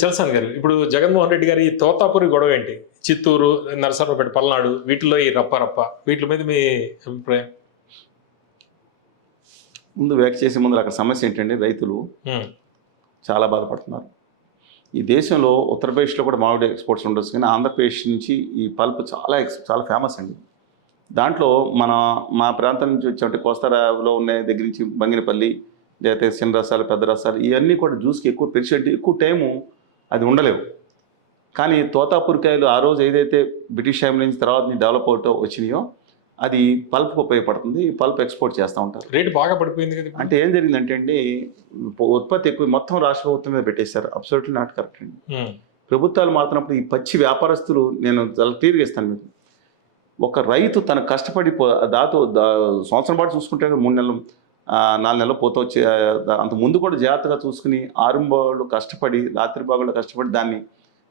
చలసాని గారు, ఇప్పుడు జగన్మోహన్ రెడ్డి గారి తోతాపురి గొడవ ఏంటి? చిత్తూరు, నరసరావుపేట, పల్నాడు వీటిలో ఈ రప్ప వీటి మీద మీ అభిప్రాయం? ముందు వ్యాఖ్య చేసే ముందు అక్కడ సమస్య ఏంటంటే రైతులు చాలా బాధపడుతున్నారు. ఈ దేశంలో ఉత్తరప్రదేశ్లో కూడా మామిడి ఎక్స్పోర్ట్స్ ఉండొచ్చు, కానీ ఆంధ్రప్రదేశ్ నుంచి ఈ పల్ప్ చాలా ఫేమస్ అండి. దాంట్లో మా ప్రాంతం నుంచి వచ్చే కోస్తారాలో ఉన్న దగ్గర నుంచి బంగినపల్లి, లేకపోతే చిన్న రసాలు, పెద్ద రసాలు, ఇవన్నీ కూడా జ్యూస్కి ఎక్కువ టైము అది ఉండలేవు. కానీ తోతాపురికాయలు ఆ రోజు ఏదైతే బ్రిటిష్ టైం నుంచి తర్వాత డెవలప్ అవుతూ వచ్చినాయో అది పల్ప్కి ఉపయోగపడుతుంది. పల్ప్ ఎక్స్పోర్ట్ చేస్తూ ఉంటారు. రేటు బాగా పడిపోయింది కదా. అంటే ఏం జరిగిందంటే అండి, ఉత్పత్తి ఎక్కువ మొత్తం రాష్ట్ర ప్రభుత్వం మీద పెట్టేశారు. అబ్సల్యూట్లీ నాట్ కరెక్ట్ అండి. ప్రభుత్వాలు మారుతున్నప్పుడు ఈ పచ్చి వ్యాపారస్తులు, నేను చాలా క్లియర్గా ఇస్తాను మీకు, ఒక రైతు తన కష్టపడి సంవత్సరం పాటు చూసుకుంటే 3 నెలలు 4 నెలలు పోతూ వచ్చే అంత ముందు కూడా జాగ్రత్తగా చూసుకుని ఆరంభాలు కష్టపడి రాత్రి భాగంలో కష్టపడి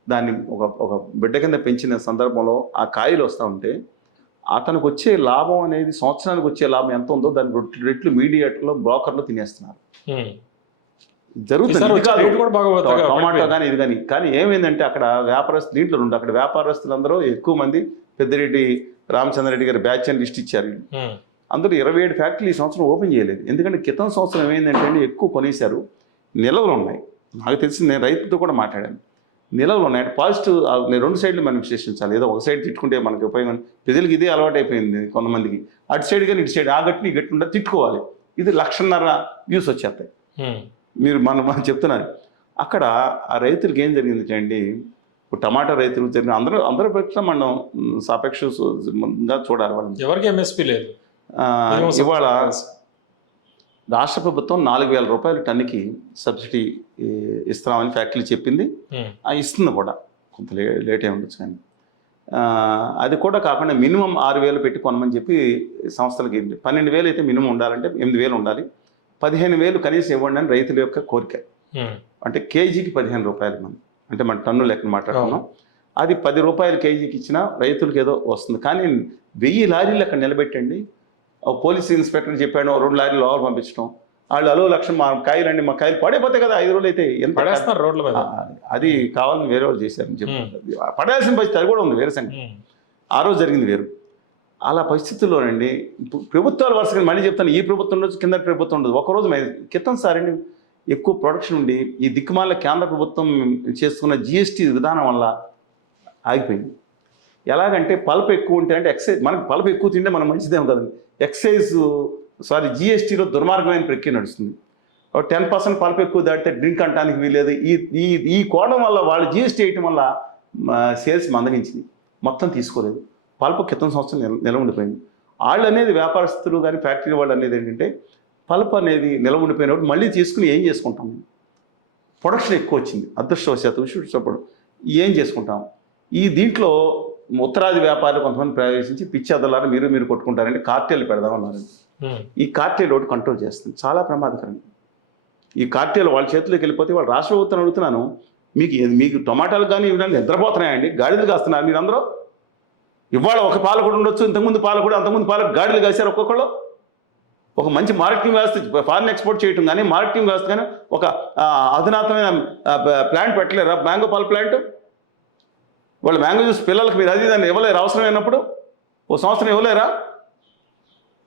దాన్ని ఒక బిడ్డ కింద పెంచిన సందర్భంలో ఆ కాయలు వస్తూ ఉంటే అతనికి వచ్చే లాభం అనేది, సంవత్సరానికి వచ్చే లాభం ఎంత ఉందో దాని రెట్లు మీడియాలో బ్రోకర్లు తినేస్తున్నారు. జరుగుతుంది. టమాటో కానీ ఇది కానీ ఏమైందంటే అక్కడ దీంట్లో అక్కడ వ్యాపారస్తులందరూ ఎక్కువ మంది పెద్దిరెడ్డి రామచంద్రరెడ్డి గారి బ్యాచ్ అని లిస్ట్ ఇచ్చారు. అందులో 27 ఫ్యాక్టరీలు ఈ సంవత్సరం ఓపెన్ చేయలేదు. ఎందుకంటే క్రితం సంవత్సరం ఏమైందంటే ఎక్కువ కొనేశారు, నిల్వలు ఉన్నాయి. నాకు తెలిసి నేను రైతుతో కూడా మాట్లాడాను, నిల్వలు ఉన్నాయి. పాజిటివ్ నేను 2 సైడ్లు మనం విశ్లేషించాలి. ఏదో ఒక సైడ్ తిట్టుకుంటే మనకి ఉపయోగం, ప్రజలకు ఇదే అలవాటు అయిపోయింది కొంతమందికి. అటు సైడ్ కానీ ఇటు సైడ్, ఆ గట్టిని గట్టి ఉంటే తిట్టుకోవాలి. ఇది 1,500,000 వ్యూస్ వచ్చేస్తాయి. మీరు మనం చెప్తున్నారు. అక్కడ ఆ రైతులకి ఏం జరిగింది అండి, ఇప్పుడు టమాటా రైతులు జరిగిన అందరూ పట్ల మనం సాపేక్షంగా చూడాలి. వాళ్ళని ఎవరికి ఎంఎస్పీ లేదు. ఇవాళ రాష్ట్ర ప్రభుత్వం 4,000 రూపాయలు టన్నుకి సబ్సిడీ ఇస్తామని ఫ్యాక్టరీ చెప్పింది. ఇస్తుంది కూడా, కొంత లేట్ అయి ఉండొచ్చు. కానీ అది కూడా కాకుండా మినిమం 6,000 పెట్టి కొనమని చెప్పి సంస్థలకి 12,000 అయితే మినిమం ఉండాలంటే 8,000 ఉండాలి. 15,000 కనీసం ఇవ్వండి అని రైతుల యొక్క కోరిక. అంటే కేజీకి 15 రూపాయలు, అంటే మన టన్ను లెక్కన మాట్లాడుతున్నాం. అది 10 రూపాయలు కేజీకి ఇచ్చినా రైతులకు ఏదో వస్తుంది. కానీ 1000 లారీలు అక్కడ నిలబెట్టండి. పోలీస్ ఇన్స్పెక్టర్ చెప్పాడు 2 లారీలు లోపల పంపించడం. వాళ్ళు 1,00,000 మా కాయలండి, మా కాయలు పడైపోతాయి కదా, 5 రోజులు అయితే ఎంత పడేస్తారు రోడ్ల మీద. అది కావాలని వేరే వాళ్ళు చేశారని చెప్పి పడాల్సిన పరిస్థితి అది కూడా ఉంది. వేరే సంగతి ఆ రోజు జరిగింది వేరు. అలా పరిస్థితుల్లోనండి ప్రభుత్వాలు వరుసగా మళ్ళీ చెప్తాను, ఈ ప్రభుత్వం ఉండొచ్చు, కింద ప్రభుత్వం ఉండదు. ఒకరోజు క్రితం సారండి ఎక్కువ ప్రొడక్షన్ ఉండి ఈ దిక్కుమాల కేంద్ర ప్రభుత్వం చేసుకున్న జిఎస్టీ విధానం వల్ల ఆగిపోయింది. ఎలాగంటే పల్ప్ ఎక్కువ ఉంటే అంటే ఎక్సైజ్, మనకి పల్ప్ ఎక్కువ తింటే మనం మంచిదేమో కదండి. జిఎస్టీలో దుర్మార్గమైన ప్రక్రియ నడుస్తుంది. 10% పల్ప్ ఎక్కువ దాటితే డ్రింక్ అంటానికి వీలేదు. ఈ కోణం వల్ల వాళ్ళు జిఎస్టీ వేయటం వల్ల సేల్స్ మందగించింది, మొత్తం తీసుకోలేదు. పల్ప్ క్రితం సంవత్సరం నిలవ ఉండిపోయింది. వాళ్ళు అనేది వ్యాపారస్తులు కానీ ఫ్యాక్టరీ వాళ్ళు అనేది ఏంటంటే పల్ప్ అనేది నిలవ ఉండిపోయినప్పుడు మళ్ళీ తీసుకుని ఏం చేసుకుంటాం, ప్రొడక్షన్ ఎక్కువ వచ్చింది అదృష్టవశాత్తు ఏం చేసుకుంటాం. దీంట్లో ఉత్తరాది వ్యాపారులు కొంతమంది ప్రవేశించి పిచ్చి అద్దలారా మీరు కొట్టుకుంటారంటే కార్టెల్ పెడదామన్నారు. ఈ కార్టెల్ ఒకటి కంట్రోల్ చేస్తుంది, చాలా ప్రమాదకరంగా. ఈ కార్టెల్ వాళ్ళ చేతిలోకి వెళ్ళిపోతే వాళ్ళు రాష్ట్ర ప్రభుత్వం అడుగుతున్నాను, మీకు టమాటాలు కానీ ఇవి నిద్రపోతున్నాయండి, గాడిదలు కాస్తున్నారు మీరు అందరూ. ఇవాళ ఒక పాలకుడు ఉండొచ్చు, అంతకుముందు పాలకు గాడిదలు కాశారు ఒక్కొక్కళ్ళు. ఒక మంచి మార్కెటింగ్ వ్యవస్థ, ఫారిన్ ఎక్స్పోర్ట్ చేయటం కానీ మార్కెటింగ్ వ్యవస్థ కానీ ఒక అధునాతమైన ప్లాంట్ పెట్టలేరా, మ్యాంగో పాల్ ప్లాంట్. వాళ్ళు మ్యాంగో జ్యూస్ పిల్లలకి మీరు అది దాన్ని ఇవ్వలేరు, అవసరమైనప్పుడు ఓ సంవత్సరం ఇవ్వలేరా?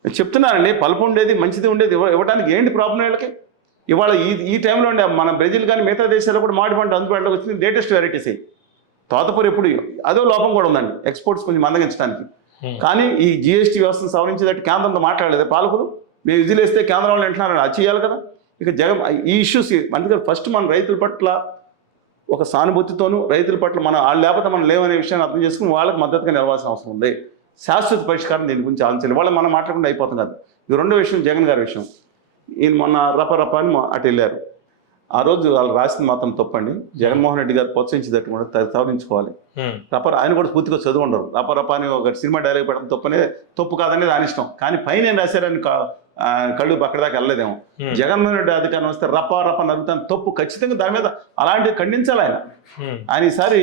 చెప్తున్నానండి, పల్పు ఉండేది మంచిది ఉండేది ఇవ్వడానికి ఏంటి ప్రాబ్లం వీళ్ళకి? ఇవాళ ఈ టైంలో ఉండే మన బ్రెజిల్ కానీ మిగతా దేశాల్లో కూడా మామిడి పంట అందుబాటులోకి వచ్చింది. లేటెస్ట్ వెరైటీస్ అయ్యి తోతపూరి ఎప్పుడు అదో లోపం కూడా ఉందండి, ఎక్స్పోర్ట్స్ కొంచెం మందగించడానికి. కానీ ఈ జిఎస్టీ వ్యవస్థను సవరించేటట్టు కేంద్రంతో మాట్లాడలేదు పాలకులు. మేము విజిలేస్తే కేంద్రం వాళ్ళు అంటున్నారు, అది చేయాలి కదా. ఇక ఈ ఇష్యూస్ అందుకని ఫస్ట్ మన రైతుల పట్ల ఒక సానుభూతితోనూ, రైతుల పట్ల వాళ్ళు లేకపోతే మనం లేవనే విషయాన్ని అర్థం చేసుకుని వాళ్ళకి మద్దతుగా నిలవాల్సిన అవసరం ఉంది. శాశ్వత పరిష్కారం దీని గురించి ఆలోచించాలి. వాళ్ళ మనం మాట్లాడకుండా అయిపోతుంది కాదు. ఇది రెండో విషయం, జగన్ గారి విషయం. ఈయన మొన్న రప అని అటు వెళ్ళారు. ఆ రోజు వాళ్ళు రాసింది మాత్రం తప్పండి. జగన్మోహన్ రెడ్డి గారు ప్రోత్సహించేటట్టు కూడా సవరించుకోవాలి. ఆయన కూడా పూర్తిగా చదువు ఉండరు. రప అని ఒక సినిమా డైలాగ్ పెట్టడం తప్పు కాదనేది ఆయన ఇష్టం. కానీ పైన ఏం రాశారని కళ్ళు అక్కడ దాకా వెళ్ళలేదేమో. జగన్మోహన్ రెడ్డి అధికారం వస్తే రప నరుగుతాను తప్పు, ఖచ్చితంగా దాని మీద అలాంటివి ఖండించాలి ఆయన. ఈసారి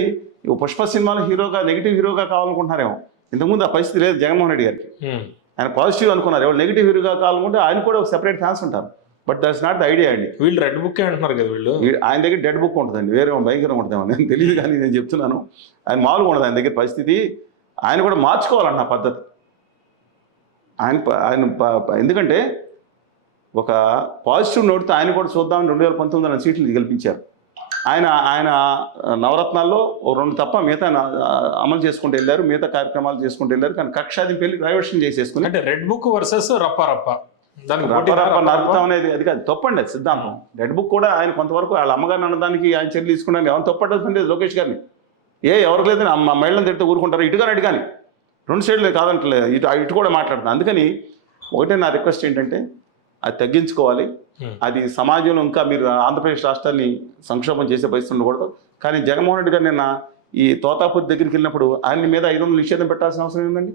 పుష్ప సినిమాలో నెగిటివ్ హీరోగా కావాలనుకుంటున్నారేమో. ఇంతకుముందు ఆ పరిస్థితి లేదు జగన్మోహన్ రెడ్డి గారికి. ఆయన పాజిటివ్ అనుకున్నారు. ఎవరు నెగిటివ్ హీరోగా కావాలనుకుంటే ఆయన కూడా ఒక సెపరేట్ ఫ్యాన్స్ ఉంటారు. But that's not the idea అండి. వీళ్ళు రెడ్ బుక్ అంటున్నారు కదా వీళ్ళు. ఆయన దగ్గర డెడ్ బుక్ ఉంటుందండి, వేరే భయంకరంగా ఉంటుందేమో నేను తెలియదు, కానీ నేను చెప్తున్నాను ఆయన మామూలుగా ఉండదు ఆయన దగ్గర పరిస్థితి. ఆయన కూడా మార్చుకోవాలన్న పద్ధతి. ఎందుకంటే ఒక పాజిటివ్ నోట్తో ఆయన కూడా చూద్దామని 2019 సీట్లు గెలిపించారు. ఆయన నవరత్నాల్లో 2 తప్ప మిగతా అమలు చేసుకుంటూ వెళ్ళారు, మిగతా కార్యక్రమాలు చేసుకుంటూ వెళ్ళారు. కానీ కక్షాది పెళ్లి డైవర్షన్ చేసేసుకుని అంటే రెడ్ బుక్ వర్సెస్ రప్ప నరుకుతాం అనేది అది కాదు, తప్పండి అది సిద్ధాంతం. రెడ్ బుక్ కూడా ఆయన కొంతవరకు వాళ్ళ అమ్మగారిని అన్నదానికి ఆయన చర్యలు తీసుకున్నాను ఎవరు తప్పట్లేదు లోకేష్ గారిని. ఎవరికి లేదని మహిళలను తిడితే ఊరుకుంటారు, ఇటు కానీ 2 సైడ్లు కాదంటలేదు, ఇటు కూడా మాట్లాడుతున్నాను. అందుకని ఒకటే నా రిక్వెస్ట్ ఏంటంటే అది తగ్గించుకోవాలి. అది సమాజంలో ఇంకా మీరు ఆంధ్రప్రదేశ్ రాష్ట్రాన్ని సంక్షోభం చేసే పరిస్థితి ఉండకూడదు. కానీ జగన్మోహన్ రెడ్డి గారు నిన్న ఈ తోతాపూర్ దగ్గరికి వెళ్ళినప్పుడు ఆయన మీద 500 నిషేధం పెట్టాల్సిన అవసరం ఏంటండి?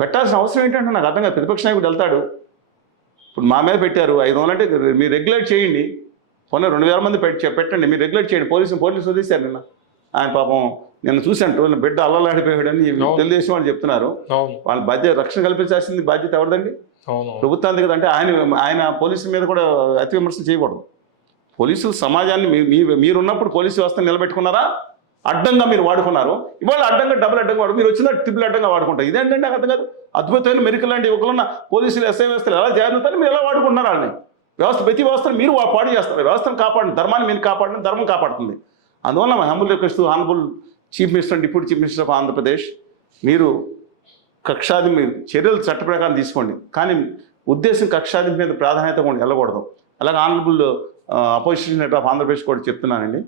పెట్టాల్సిన అవసరం ఏంటంటే నాకు అర్థం కాదు. ప్రతిపక్ష నాయకుడు వెళ్తాడు, ఇప్పుడు మా మీద పెట్టారు 500 అంటే మీరు రెగ్యులేట్ చేయండి, పోనీ 2000 మంది పెట్టండి, మీరు రెగ్యులేట్ చేయండి. పోలీసు వదిలేశారు నిన్న. ఆయన పాపం నిన్న చూశాను బిడ్డ అల్లలాడిపోయాడని తెలుగుదేశం వాళ్ళు చెప్తున్నారు. వాళ్ళ బాధ్యత రక్షణ కల్పించాల్సింది బాధ్యత ఎవరిదండి? ప్రభుత్వానికి కదా. అంటే ఆయన పోలీసుల మీద కూడా అతి విమర్శలు చేయకూడదు. పోలీసులు సమాజాన్ని మీరున్నప్పుడు పోలీసు వ్యవస్థను నిలబెట్టుకున్నారా? అడ్డంగా మీరు వాడుకున్నారు. ఇవాళ అడ్డంగా డబుల్ అడ్డంగా వాడు మీరు వచ్చిన ట్రిపుల్ అడ్డంగా వాడుకుంటారు. ఇదేంటంటే నాకు అర్థం కాదు. అద్భుతమైన మెరికల్ లాంటి యువకులున్న పోలీసులు ఎస్ఐ వ్యవస్థలు ఎలా జాగ్రత్తని మీరు ఎలా వాడుకుంటున్నారు వాళ్ళని? ప్రతి వ్యవస్థను మీరు పాడు చేస్తారు. వ్యవస్థను కాపాడండి, ధర్మాన్ని మీరు కాపాడండి, ధర్మం కాపాడుతుంది. అందువల్ల humble request honourable chief minister and deputy chief minister of Andhra Pradesh, మీరు కక్షాది మీరు చర్యలు చట్ట ప్రకారం తీసుకోండి, కానీ ఉద్దేశం కక్షాది మీద ప్రాధాన్యత వెళ్ళకూడదు. అలాగే honourable opposition leader of Andhra Pradesh కూడా చెప్తున్నానండి,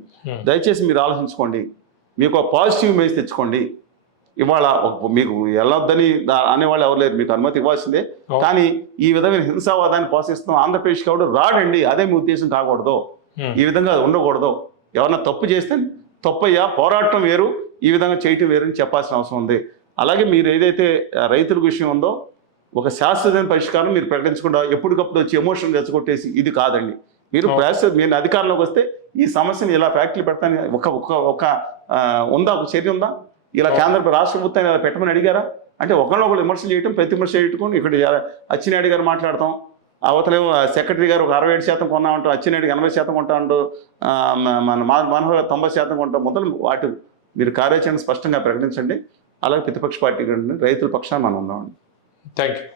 దయచేసి మీరు ఆలోచించుకోండి, మీకు పాజిటివ్ ఇమేజ్ తెచ్చుకోండి. ఇవాళ మీకు వెళ్ళొద్దని అనేవాళ్ళు ఎవరు లేరు, మీకు అనుమతి ఇవ్వాల్సిందే. కానీ ఈ విధమైన హింసావాదాన్ని ప్రోత్సహిస్తున్నాం ఆంధ్రప్రదేశ్ కాబట్టి రాడండి, అదే మీ ఉద్దేశం కాకూడదు, ఈ విధంగా ఉండకూడదు. ఎవరన్నా తప్పు చేస్తే తప్పయ్యా, పోరాటం వేరు, ఈ విధంగా చేయటం వేరు అని చెప్పాల్సిన అవసరం ఉంది. అలాగే మీరు ఏదైతే రైతుల విషయం ఉందో ఒక శాశ్వతమైన పరిష్కారం మీరు ప్రకటించకుండా ఎప్పటికప్పుడు వచ్చి ఎమోషన్ రెచ్చగొట్టేసి ఇది కాదండి. మీరు మీరు అధికారంలోకి వస్తే ఈ సమస్యను ఇలా ఫ్యాక్టరీలు పెడతాను ఒక ఉందా, ఒక చర్య ఉందా? ఇలా కేంద్ర రాష్ట్ర ప్రభుత్వాన్ని ఇలా పెట్టమని అడిగారా? అంటే ఒకరినొకరు విమర్శలు చేయటం, ప్రతి విమర్శ చేయటం. ఇక్కడ అచ్చెన్నాయుడు గారు మాట్లాడతాం, అవతలేమో సెక్రటరీ గారు ఒక 67% కొన్నామంటారు, అచ్చెన్నాయుడికి 80% కొంటా అంటూ, మన మనోహర్ 90% కొంటాం. మొదలు వాటి మీరు కార్యాచరణ స్పష్టంగా ప్రకటించండి. అలాగే ప్రతిపక్ష పార్టీ రైతుల పక్షాన మనం ఉన్నామండి. Thank you.